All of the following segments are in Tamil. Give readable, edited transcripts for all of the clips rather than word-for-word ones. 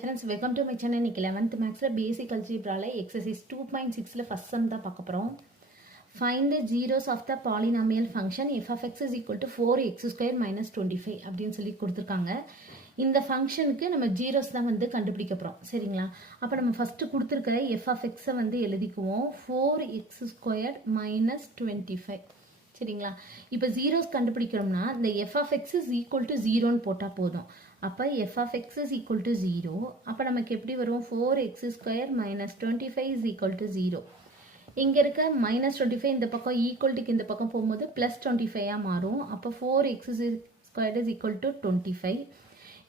Friends, welcome to my channel. இன்னைக்கு 11th Mathsல Basic Algebraல exercise 2.6ல first sum தான் பார்க்க போறோம். Find the zeros of the polynomial function f of x is equal to 4x square minus 25 அப்படின்னு சொல்லி கொடுத்திருக்காங்க. இந்த ஃபங்க்ஷனுக்கு நம்ம ஜீரோஸ் தான் வந்து கண்டுபிடிக்க போறோம். சரிங்களா? அப்ப நம்ம ஃபர்ஸ்ட் கொடுத்திருக்கிற f of x வந்து எழுதிக்குவோம் 4x squared minus 25. சரிங்களா? இப்போ ஜீரோஸ் கண்டுபிடிக்கணும்னா இந்த f of x is equal to 0 ன்னு போட்டா போதும். அப்ப f of x is equal to 0. அப்ப நமக்கு எப்படி வரும் 4x square minus 25 is equal to 0. இங்க இருக்க minus 25 இந்த பக்கம் equal to இந்த பக்கம் போகும்போது plus 25 மாறும். அப்ப 4x squared is equal to 25.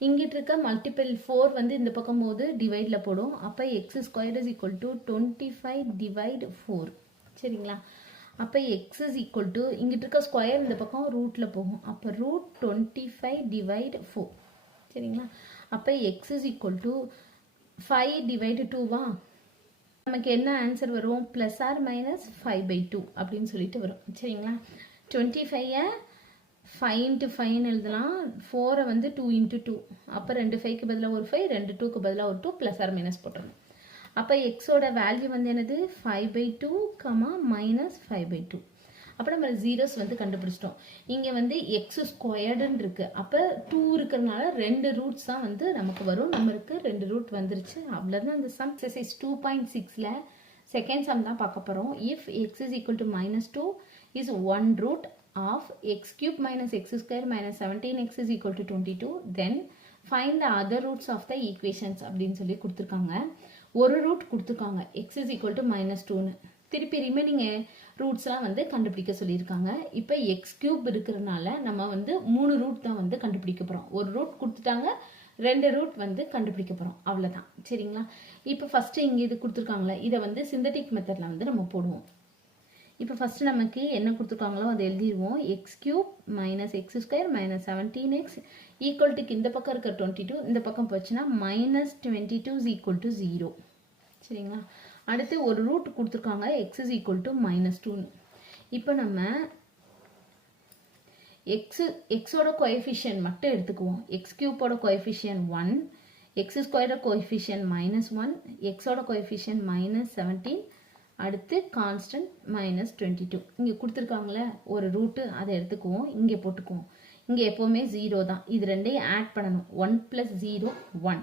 இங்கிட்டு இருக்க multiple 4 வந்து இந்த பக்கம் போது divideல போடும். அப்ப x squared is equal to 25 divide 4. சரிங்களா? அப்ப x is equal to இங்கிட்டு இருக்க ஸ்கொயர் இந்த பக்கம் ரூட்ல போகும். அப்ப root 25 divide 4. சரிங்களா? அப்ப x is equal to 5 divide 2 வா? நமக்கு என்ன ஆன்சர் வரும்? plus or minus 5/2 அப்படின்னு சொல்லிட்டு வரும். சரிங்களா? 25 5 into 5 எழுதலாம். 4 வந்து 2 into 2. அப்ப 2 5க்கு பதிலா ஒரு 5, 2 2க்கு பதிலா ஒரு 2 plus or minus போட்டுறணும். அப்ப x ஓட வேல்யூ வந்து என்னது? 5/2, minus 5/2. அப்ப நம்ம ஜீரோஸ் வந்து கண்டுபிடிச்சிட்டோம். இங்க வந்து x ஸ்கொயர்டுன்னு இருக்கு. அப்ப 2 இருக்கறனால ரெண்டு ரூட்ஸ் தான் வந்து நமக்கு வரும். நமக்கு ரெண்டு ரூட் வந்துருச்சு. அவ்வளவுதான் இந்த சம். எக்சர்சைஸ் 2.6ல செகண்ட் சம் தான் பார்க்க போறோம். if x is equal to minus 2 is 1 root of x cube minus x square minus 17x is equal to 22, then find the other roots of the equations அப்படின்னு சொல்லி கொடுத்திருக்காங்க. ஒரு ரூட் கொடுத்திருக்காங்க x is equal to minus 2ன்னு. திருப்பி ரிமைனிங் ரூட்ஸ்லாம் வந்து கண்டுபிடிக்க சொல்லியிருக்காங்க. இப்போ எக்ஸ் கியூப் இருக்கிறதுனால நம்ம வந்து 3 ரூட் தான் வந்து கண்டுபிடிக்க போறோம். ஒரு ரூட் கொடுத்துட்டாங்க, 2 ரூட் வந்து கண்டுபிடிக்க போறோம். அவ்வளவுதான். சரிங்களா? இப்போ ஃபர்ஸ்ட் இங்க இது கொடுத்துருக்காங்களே, இதை வந்து சிந்தட்டிக் மெத்தட்ல வந்து நம்ம போடுவோம். இப்போ ஃபர்ஸ்ட் நமக்கு என்ன கொடுத்துருக்காங்களோ அதை எழுதிடுவோம். X cube minus x square minus 17x equal to இந்த பக்கம் இருக்க 22, இந்த பக்கம் போச்சுன்னா மைனஸ் 22 is equal to 0. சரிங்களா? அடுத்து ஒரு ரூட் கொடுத்துருக்காங்க x is equal to minus 2. இப்போ நம்ம xோட கோஎஃபிஷியன்ட் மட்டும் எடுத்துக்குவோம். x கியூபோட கோஎஃபிஷியன்ட் 1, x ஸ்கொயரோட கோஎஃபிஷியன்ட் minus 1, xோட கோஎஃபிஷியன்ட் minus 17, அடுத்து கான்ஸ்டன்ட் minus 22. இங்க கொடுத்துருக்காங்களே ஒரு ரூட், அதை எடுத்துக்குவோம், இங்கே போட்டுக்குவோம். இங்க எப்பவுமே 0 தான். இது ரெண்டையும் ஆட் பண்ணணும். 1 plus 0 1.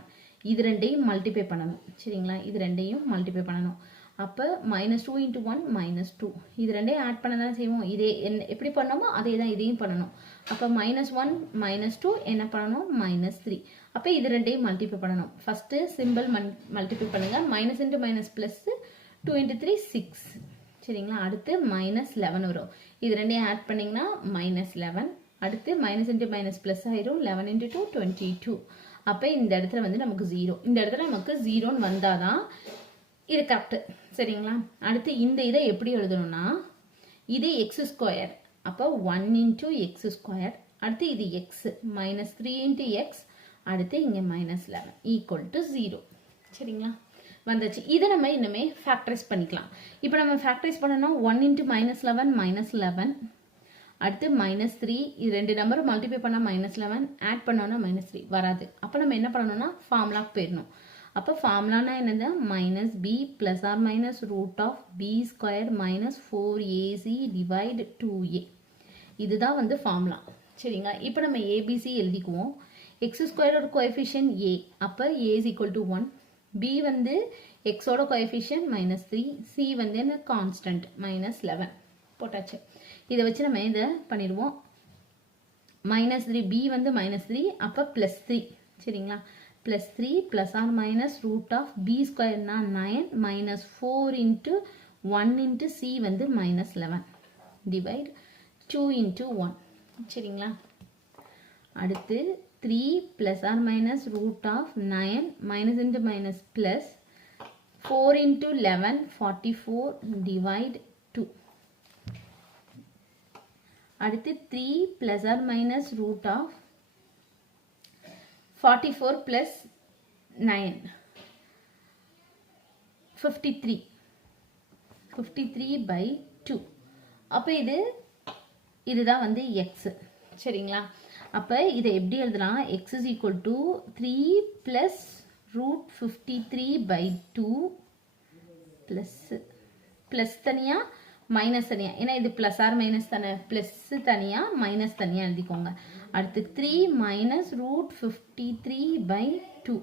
இது ரெண்டையும் மல்டிப்ளை பண்ணணும். சரிங்களா? இது ரெண்டையும் மல்டிப்ளை பண்ணணும். அப்ப minus 2 into 1 minus 2. இது ரெண்டையும் ஆட் பண்ண தான் செய்வோம். இதே எப்படி பண்ணோமோ அதே தான் இதையும் பண்ணணும். அப்ப minus 1 minus 2 என்ன பண்ணணும்? minus 3. அப்ப இது ரெண்டையும் மல்டிப்ளை பண்ணணும். ஃபர்ஸ்ட் சிம்பிள் மல்டிப்ளை பண்ணுங்க. minus into minus plus 2 into 3 6. சரிங்களா? அடுத்து minus 11 வரும். இது ரெண்டையும் ஆட் பண்ணீங்கன்னா minus 11. அடுத்து minus into minus plus ஆயிரும். 11 into 2 22. அப்ப இந்த இடத்துல வந்து நமக்கு 0. இந்த இடத்துல நமக்கு 0ன்னு வந்தாதான் இது கரெக்ட். சரிங்களா? அடுத்து இந்த இதை எப்படி எழுதணும்னா, இது x ஸ்கொயர். அப்ப 1 into x ஸ்கொயர். அடுத்து இது x minus 3 into x. அடுத்து இங்க minus 11 equal to 0. சரிங்களா? வந்துச்சு. இதை நம்ம இன்னுமே ஃபேக்டரைஸ் பண்ணிக்கலாம். இப்போ நம்ம ஃபேக்டரைஸ் பண்ணணும். 1 into minus 11 minus 11. அடுத்து minus 3. இது ரெண்டு நம்பர் மல்டிப்ளை பண்ணா minus 11, ஆட் பண்ணோம்னா minus 3 வராது. அப்ப நம்ம என்ன பண்ணணும்னா ஃபார்முலாக்கு போயிடணும். அப்ப ஃபார்முலானா என்னது? minus b plus or minus root of b squared minus 4ac divide 2a. இதுதான் வந்து ஃபார்முலா. சரிங்களா? இப்போ நம்ம abc எழுதிக்குவோம். x ஸ்கொயரோட கோஎஃபிஷியன்ட் a. அப்ப a is equal to 1. b வந்து x ஓட கோஎஃபிஷியன்ட் minus 3. c வந்து என்ன? கான்ஸ்டன்ட் minus 11 போட்டாச்சு. இதை வச்சு நம்ம இதை பண்ணிடுவோம். minus 3, b வந்து minus 3, அப்ப plus 3. சரிங்களா? plus 3 plus or minus root of b square na 9 minus 4 into 1 into c வந்து minus 11 divide 2 into 1. சரிங்களா? அடுத்து 3 plus or minus root of 9 minus into minus plus 4 into 11 44 divide 2. அடுத்து 3 plus or minus root of 44 plus 9 53 by 2. அப்ப இதுதான் வந்து x. சரிங்களா? அப்ப இதை எப்படி எழுதலாம்? x is equal to 3 plus √53/2 plus தனியாக மைனஸ் தனியாக, ஏன்னா இது ப்ளஸ் ஆர் மைனஸ் தானே, ப்ளஸ் தனியாக மைனஸ் தனியாக எழுதிக்கோங்க. அடுத்து 3 மைனஸ் √53/2.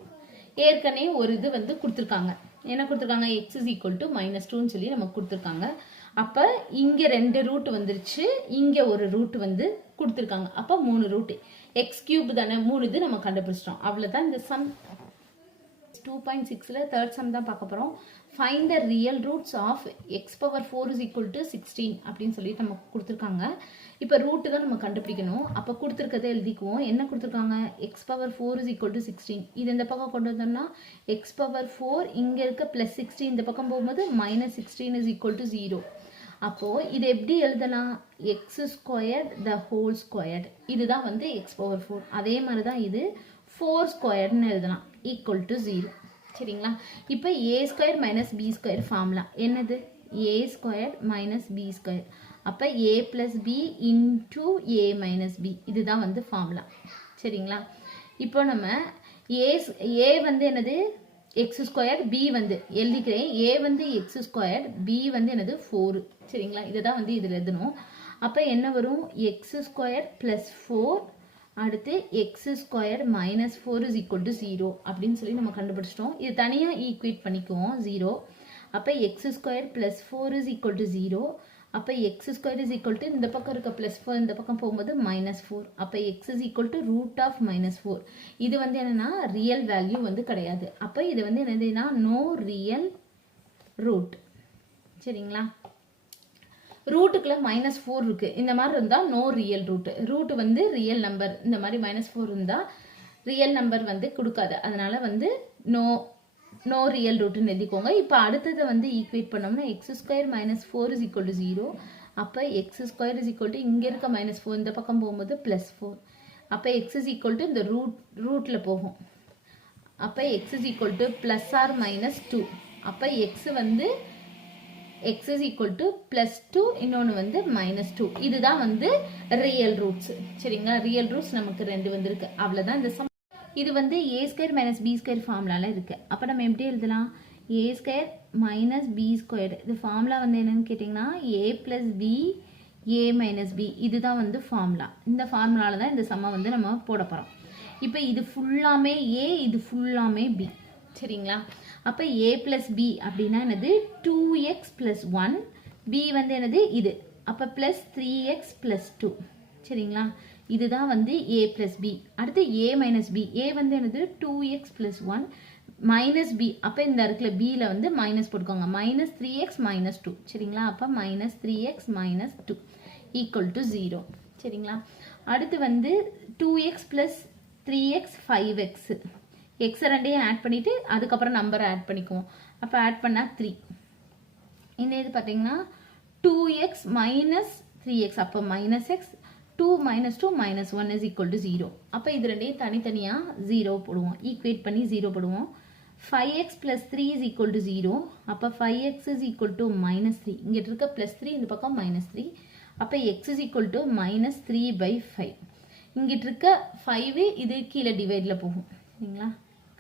ஏற்கனவே ஒரு இது வந்து கொடுத்துருக்காங்க, என்ன கொடுத்துருக்காங்க, எக்ஸ் இஸ் ஈக்குவல் டு -2ன்னு சொல்லி நமக்கு கொடுத்துருக்காங்க. அப்போ இங்கே 2 ரூட் வந்துருச்சு, இங்கே ஒரு ரூட் வந்து கொடுத்துருக்காங்க. அப்போ 3 ரூட், x³ தானே, 3 இது நம்ம கண்டுபிடிச்சிட்டோம். அவ்வளோதான் இந்த சம். 2.6ல் தேர்ட் சம் தான் பார்க்க போகிறோம். Find the real roots of x⁴ is equal to 16 அப்படின்னு சொல்லிட்டு நமக்கு கொடுத்துருக்காங்க. இப்போ ரூட்டு தான் நம்ம கண்டுபிடிக்கணும். அப்போ கொடுத்துருக்கதை எழுதிக்குவோம். என்ன கொடுத்துருக்காங்க, x⁴ இஸ் ஈக்குவல் டு 16. இது இந்த பக்கம் கொண்டு வந்தோம்னா x⁴ இங்கே இருக்க +16 இந்த பக்கம் போகும்போது -16 இஸ் ஈக்குவல் டு 0. அப்போது இது எப்படி எழுதலாம், x² த ஹோல் ஸ்கொயர்டு, இதுதான் வந்து x⁴. அதே மாதிரி தான் இது 4² எழுதலாம், ஈக்குவல் டு 0. சரிங்களா. இப்போ a² - b² ஃபார்முலா என்னது, a² - b². அப்போ a + b into a - b, இதுதான் வந்து ஃபார்முலா. சரிங்களா. இப்போ நம்ம a வந்து என்னது x², b வந்து எழுதிக்கிறேன், a வந்து x², b வந்து என்னது 4. சரிங்களா. இதை தான் வந்து இதில் எழுதணும். அப்போ என்ன வரும், x² + 4 அடுத்து x² - 4 இஸ் ஈக்குவல் டு 0 அப்படின்னு சொல்லி நம்ம கண்டுபிடிச்சிட்டோம். இது தனியாக ஈக்குவேட் பண்ணிக்குவோம் 0. அப்போ x² + 4 இஸ் ஈக்குவல் டு 0. அப்போ x² இஸ் ஈக்குவல் டு இந்த பக்கம் இருக்க +4 இந்த பக்கம் போகும்போது -4. அப்போ x இஸ் ஈக்குவல் டு √−4. இது வந்து என்னன்னா ரியல் வேல்யூ வந்து கிடையாது. அப்போ இது வந்து என்னதுன்னா நோ ரியல் ரூட். சரிங்களா. ரூட்டுக்குள்ள -4 இருக்கு, இந்த மாதிரி இருந்தால் நோ ரியல் ரூட். ரூட் வந்து ரியல் நம்பர், இந்த மாதிரி -4 இருந்தால் ரியல் நம்பர் வந்து கொடுக்காது, அதனால வந்து நோ ரியல் ரூட்னு எழுதிக்கோங்க. இப்போ அடுத்ததை வந்து ஈக்குவேட் பண்ணோம்னா x² - 4 இஸ் ஈக்குவல் டு 0. அப்போ x² இஸ் ஈக்குவல் டு இங்கே இருக்க -4 இந்த பக்கம் போகும்போது +4. அப்போ x இஸ் ஈக்குவல் டு இந்த ரூட்டில் போகும். அப்போ x is equal to +r - 2. அப்போ x வந்து x இஸ் ஈக்குவல் டு +2, இன்னொன்று வந்து -2. இதுதான் வந்து ரியல் ரூட்ஸ். சரிங்களா. ரியல் ரூட்ஸ் நமக்கு 2 வந்திருக்கு. அவ்வளோதான் இந்த சம். இது வந்து a² - b² ஃபார்முலாவில் இருக்குது. அப்போ நம்ம எப்படி எழுதலாம், a² - b². இது ஃபார்முலா வந்து என்னன்னு கேட்டிங்கன்னா a + b a - b, இதுதான் வந்து ஃபார்முலா. இந்த ஃபார்முலாவில் தான் இந்த சம்மை வந்து நம்ம போட போகிறோம். இப்போ இது ஃபுல்லாமே a, இது ஃபுல்லாமே b. சரிங்களா. அப்போ a + b அப்படின்னா என்னது 2x + 1, b வந்து என்னது இது, அப்போ +3x + 2. சரிங்களா. இதுதான் வந்து a + b. அடுத்து a - b, a வந்து என்னது 2x + 1 - b. அப்போ இந்த இடத்துல bல வந்து மைனஸ் போட்டுக்கோங்க, -3x - 2. சரிங்களா. அப்போ -3x - 2 ஈக்குவல் டு 0. சரிங்களா. அடுத்து வந்து 2x + 3x 5x. x ரெண்டையும் ஆட் பண்ணிவிட்டு அதுக்கப்புறம் நம்பரை ஆட் பண்ணிக்குவோம். அப்போ ஆட் பண்ணால் 3. இந்த இது பார்த்தீங்கன்னா 2x - 3x, அப்போ -x, 2 - 2 - 1 இஸ் ஈக்குவல் டு 0. அப்போ இது ரெண்டையும் தனித்தனியாக 0 போடுவோம், ஈக்குவேட் பண்ணி 0 போடுவோம். 5x + 3 is equal to 0. அப்போ 5x இஸ் ஈக்குவல் டு -3. இங்கே இருக்க +3 இந்த பக்கம் -3. அப்போ x இஸ் ஈக்குவல் டு -3/5. இங்கிட்டு இருக்க 5 இது கீழே டிவைடில் போகும். சரிங்களா.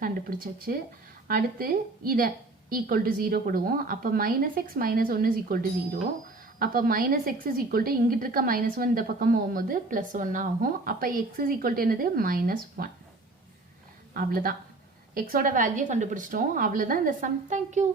கண்டுபிடிச்சாச்சு. அடுத்து இதை ஈக்குவல் டு 0 போடுவோம். அப்போ -x - 1 இஸ் ஈக்குவல் டு 0. அப்போ -x இஸ் ஈக்குவல் டு இங்கிட்டு இருக்க -1 இந்த பக்கம் போகும்போது +1 ஆகும். அப்போ x இஸ் ஈக்குவல் டு என்னது -1. அவ்வளோதான், எக்ஸோட வேல்யூ கண்டுபிடிச்சிட்டோம். அவ்வளோதான் இந்த சம். தேங்க்யூ.